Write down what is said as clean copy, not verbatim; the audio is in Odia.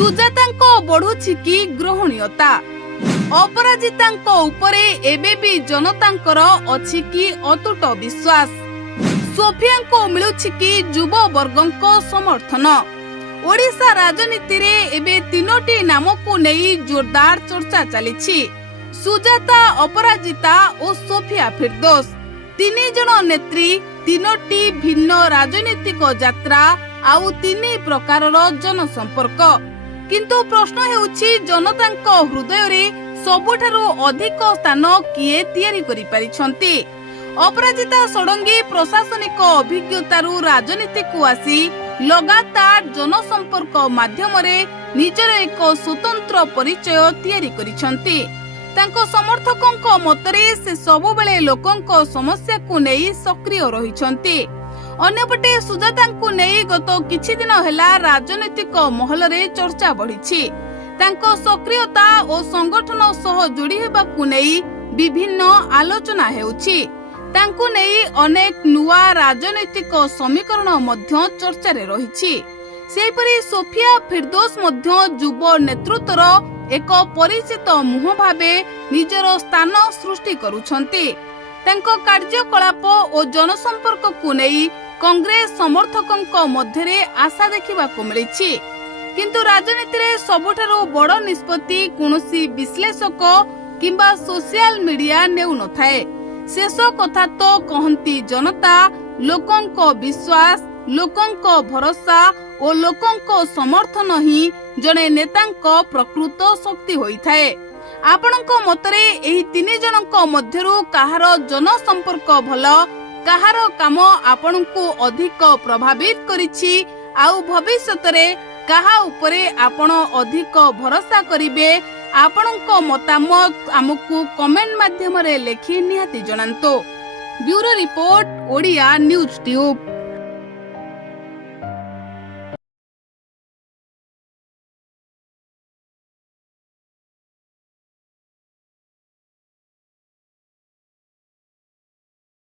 ସୁଜାତାଙ୍କ ବଢୁଛି କି ଗ୍ରହଣୀୟତା? ଅପରାଜିତାଙ୍କ ଉପରେ ଏବେ ବି ଜନତାଙ୍କର ଅଛି କି ଅତୁଟ ବିଶ୍ୱାସ? ସୋଫିଆଙ୍କୁ ମିଳୁଛି କି ଯୁବବର୍ଗଙ୍କ ସମର୍ଥନ? ଓଡ଼ିଶା ରାଜନୀତିରେ ଏବେ ତିନୋଟି ନାମକୁ ନେଇ ଜୋରଦାର ଚର୍ଚ୍ଚା ଚାଲିଛି। ସୁଜାତା, ଅପରାଜିତା ଓ ସୋଫିଆ ଫିରଦୋଷ। ତିନି ଜଣ ନେତ୍ରୀ, ତିନୋଟି ଭିନ୍ନ ରାଜନୈତିକ ଯାତ୍ରା, ଆଉ ତିନି ପ୍ରକାରର ଜନସମ୍ପର୍କ। କିନ୍ତୁ ପ୍ରଶ୍ନ ହେଉଛି, ଜନତାଙ୍କ ହୃଦୟରେ ସବୁଠାରୁ ଅଧିକ ସ୍ଥାନ କିଏ ତିଆରି କରିପାରିଛନ୍ତି? ଅପରାଜିତା ଷଡଙ୍ଗୀ ପ୍ରଶାସନିକ ଅଭିଜ୍ଞତାରୁ ରାଜନୀତିକୁ ଆସି ଲଗାତାର ଜନସମ୍ପର୍କ ମାଧ୍ୟମରେ ନିଜର ଏକ ସ୍ୱତନ୍ତ୍ର ପରିଚୟ ତିଆରି କରିଛନ୍ତି। ତାଙ୍କ ସମର୍ଥକଙ୍କ ମତରେ ସେ ସବୁବେଳେ ଲୋକଙ୍କ ସମସ୍ୟାକୁ ନେଇ ସକ୍ରିୟ ରହିଛନ୍ତି। ଅନ୍ୟପଟେ ସୁଜାତାଙ୍କୁ ନେଇ ଗତ କିଛି ଦିନ ହେଲା ରାଜନୈତିକ ମହଲରେ ଚର୍ଚ୍ଚା ବଢିଛି। ତାଙ୍କ ସକ୍ରିୟତା ଓ ସଂଗଠନ ସହ ଯୋଡ଼ି ହେବାକୁ ନେଇ ବିଭିନ୍ନ ଆଲୋଚନା ହେଉଛି। ତାଙ୍କୁ ନେଇ ଅନେକ ନୂଆ ରାଜନୈତିକ ସମୀକରଣ ମଧ୍ୟ ଚର୍ଚ୍ଚାରେ ରହିଛି। ସେହିପରି ସୋଫିଆ ଫିରଦୋଷ ମଧ୍ୟ ଯୁବ ନେତୃତ୍ୱର ଏକ ପରିଚିତ ମୁହଁ ଭାବେ ନିଜର ସ୍ଥାନ ସୃଷ୍ଟି କରୁଛନ୍ତି। ତାଙ୍କ କାର୍ଯ୍ୟକଳାପ ଓ ଜନସମ୍ପର୍କକୁ ନେଇ କଂଗ୍ରେସ ସମର୍ଥକଙ୍କ ମଧ୍ୟରେ ଆଶା ଦେଖିବାକୁ ମିଳିଛି। କିନ୍ତୁ ରାଜନୀତିରେ ସବୁଠାରୁ ବଡ଼ ନିଷ୍ପତ୍ତି କୌଣସି ବିଶ୍ଳେଷକ କିମ୍ବା ସୋସିଆଲ ମିଡିଆ ନେଉନଥାଏ। ଶେଷ କଥା ତ କହନ୍ତି ଜନତା, ଲୋକଙ୍କ ବିଶ୍ୱାସ, ଲୋକଙ୍କ ଭରସା ଓ ଲୋକଙ୍କ ସମର୍ଥନ ହିଁ ଜଣେ ନେତାଙ୍କ ପ୍ରକୃତ ଶକ୍ତି ହୋଇଥାଏ। ଆପଣଙ୍କ ମତରେ ଏହି ତିନି ଜଣଙ୍କ ମଧ୍ୟରୁ କାହାର ଜନସମ୍ପର୍କ ଭଲ, କାହାର କାମ ଆପଣଙ୍କୁ ଅଧିକ ପ୍ରଭାବିତ କରିଛି, ଆଉ ଭବିଷ୍ୟତରେ କାହା ଉପରେ ଆପଣ ଅଧିକ ଭରସା କରିବେ? ଆପଣଙ୍କ ମତାମତ ଆମକୁ କମେଣ୍ଟ ମାଧ୍ୟମରେ ଲେଖି ନିହାତି ଜଣାନ୍ତୁ। Bureau report, Odia news tube.